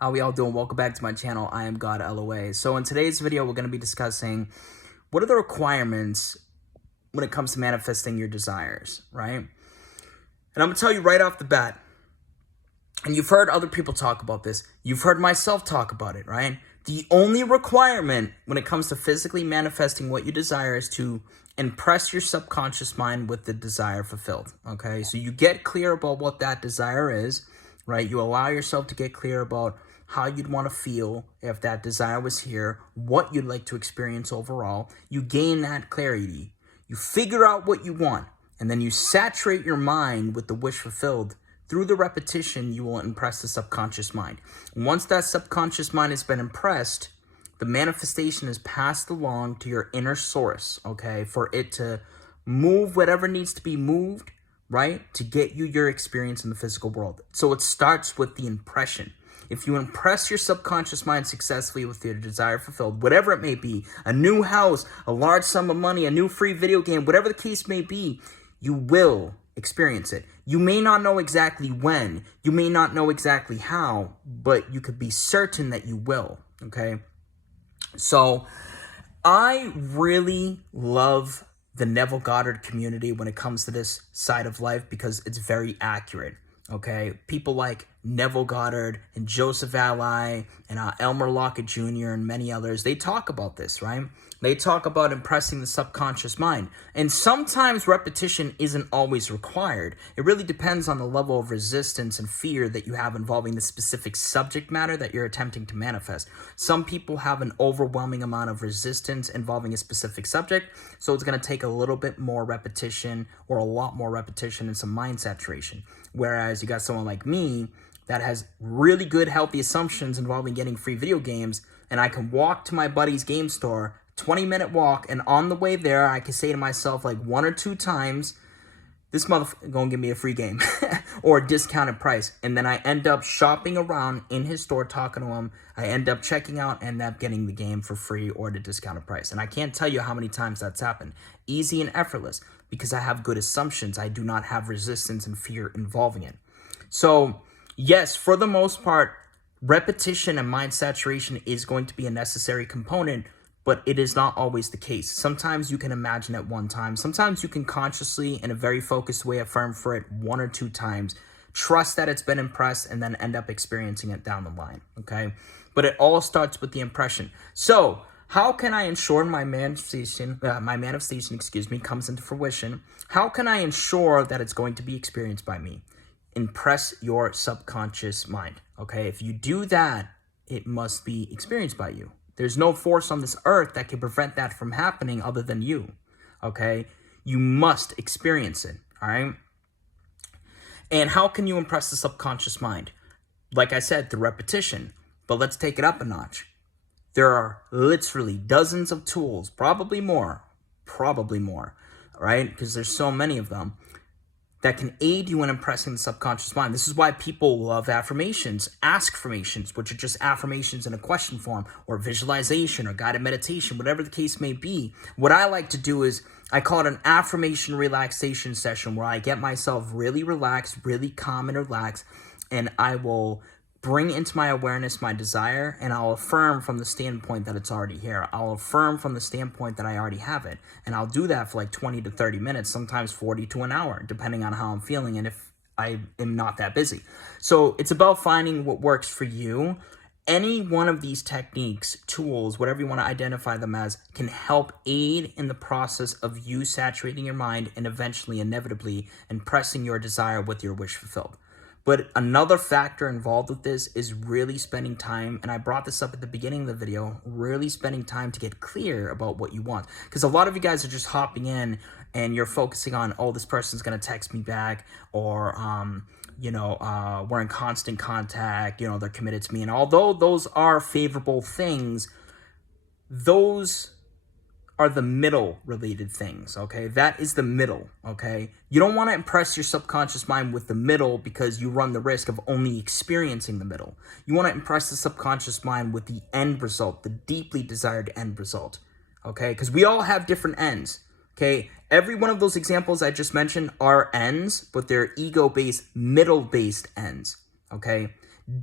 How we all doing? Welcome back to my channel. I am God LOA. So in today's video, we're going to be discussing what are the requirements when it comes to manifesting your desires, right? And I'm going to tell you right off the bat, and you've heard other people talk about this, you've heard myself talk about it, right? The only requirement when it comes to physically manifesting what you desire is to impress your subconscious mind with the desire fulfilled, okay? So you get clear about what that desire is, right? You allow yourself to get clear about how you'd want to feel if that desire was here, what you'd like to experience overall. You gain that clarity. You figure out what you want, and then you saturate your mind with the wish fulfilled. Through the repetition, you will impress the subconscious mind. Once that subconscious mind has been impressed, the manifestation is passed along to your inner source, okay, for it to move whatever needs to be moved, right, to get you your experience in the physical world. So it starts with the impression. If you impress your subconscious mind successfully with your desire fulfilled, whatever it may be, a new house, a large sum of money, a new free video game, whatever the case may be, you will experience it. You may not know exactly when, you may not know exactly how, but you could be certain that you will, okay? So I really love the Neville Goddard community when it comes to this side of life because it's very accurate. Okay, people like Neville Goddard and Joseph Ally and Elmer Lockett Jr. and many others, they talk about this, right? They talk about impressing the subconscious mind. And sometimes repetition isn't always required. It really depends on the level of resistance and fear that you have involving the specific subject matter that you're attempting to manifest. Some people have an overwhelming amount of resistance involving a specific subject, so it's going to take a little bit more repetition or a lot more repetition and some mind saturation. Whereas you got someone like me that has really good, healthy assumptions involving getting free video games, and I can walk to my buddy's game store, 20-minute walk, and on the way there, I can say to myself like 1 or 2 times, this motherfucker gonna give me a free game or a discounted price. And then I end up shopping around in his store, talking to him. I end up checking out and end up getting the game for free or the discounted price. And I can't tell you how many times that's happened. Easy and effortless because I have good assumptions. I do not have resistance and fear involving it. So yes, for the most part, repetition and mind saturation is going to be a necessary component, but it is not always the case. Sometimes you can imagine at one time. Sometimes you can consciously, in a very focused way, affirm for it 1 or 2 times. Trust that it's been impressed and then end up experiencing it down the line, okay? But it all starts with the impression. So how can I ensure my manifestation, comes into fruition? How can I ensure that it's going to be experienced by me? Impress your subconscious mind, okay? If you do that, it must be experienced by you. There's no force on this earth that can prevent that from happening other than you, okay? You must experience it, all right? And how can you impress the subconscious mind? Like I said, through repetition, but let's take it up a notch. There are literally dozens of tools, probably more, right? Because there's so many of them that can aid you in impressing the subconscious mind. This is why people love affirmations, ask-formations, which are just affirmations in a question form, or visualization, or guided meditation, whatever the case may be. What I like to do is, I call it an affirmation relaxation session, where I get myself really relaxed, really calm and relaxed, and I will bring into my awareness my desire, and I'll affirm from the standpoint that it's already here. I'll affirm from the standpoint that I already have it. And I'll do that for like 20 to 30 minutes, sometimes 40 to an hour, depending on how I'm feeling and if I am not that busy. So it's about finding what works for you. Any one of these techniques, tools, whatever you want to identify them as, can help aid in the process of you saturating your mind and eventually, inevitably, impressing your desire with your wish fulfilled. But another factor involved with this is really spending time, and I brought this up at the beginning of the video, really spending time to get clear about what you want. Because a lot of you guys are just hopping in and you're focusing on, oh, this person's going to text me back, or, we're in constant contact, they're committed to me. And although those are favorable things, those are the middle related things, okay? That is the middle, okay? You don't want to impress your subconscious mind with the middle because you run the risk of only experiencing the middle. You want to impress the subconscious mind with the end result, the deeply desired end result, okay? Because we all have different ends, okay? Every one of those examples I just mentioned are ends, but they're ego-based, middle-based ends, okay?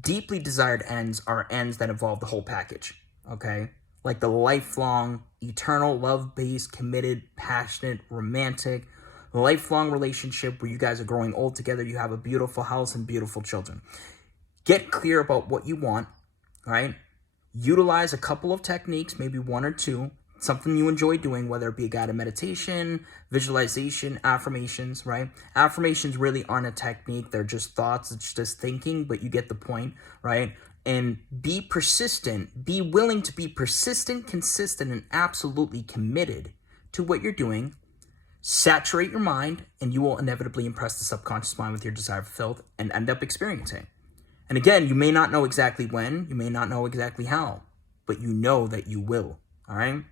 Deeply desired ends are ends that involve the whole package, okay? Like the lifelong, eternal, love-based, committed, passionate, romantic, lifelong relationship where you guys are growing old together, you have a beautiful house and beautiful children. Get clear about what you want, right? Utilize a couple of techniques, maybe one or two, something you enjoy doing, whether it be a guided meditation, visualization, affirmations, right? Affirmations really aren't a technique. They're just thoughts. It's just thinking, but you get the point, right? And be persistent. Be willing to be persistent, consistent, and absolutely committed to what you're doing. Saturate your mind, and you will inevitably impress the subconscious mind with your desire fulfilled and end up experiencing. And again, you may not know exactly when, you may not know exactly how, but you know that you will, all right?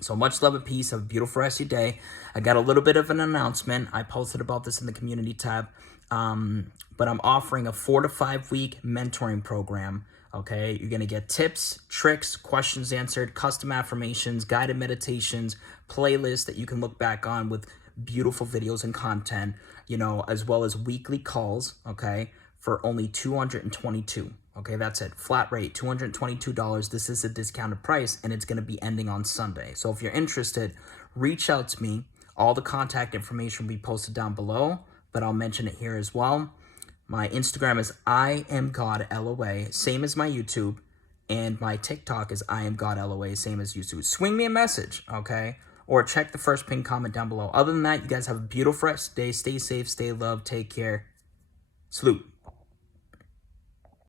So much love and peace. Have a beautiful rest of your day. I got a little bit of an announcement. I posted about this in the community tab, but I'm offering a 4 to 5 week mentoring program, okay? You're going to get tips, tricks, questions answered, custom affirmations, guided meditations, playlists that you can look back on with beautiful videos and content, you know, as well as weekly calls, okay? For only $222. Okay, that's it. Flat rate, $222. This is a discounted price, and it's going to be ending on Sunday. So if you're interested, reach out to me. All the contact information will be posted down below, but I'll mention it here as well. My Instagram is IamGodLOA, same as my YouTube, and my TikTok is IamGodLOA, same as YouTube. Swing me a message, okay? Or check the first pinned comment down below. Other than that, you guys have a beautiful rest of the day. Stay safe, stay loved, take care. Salute.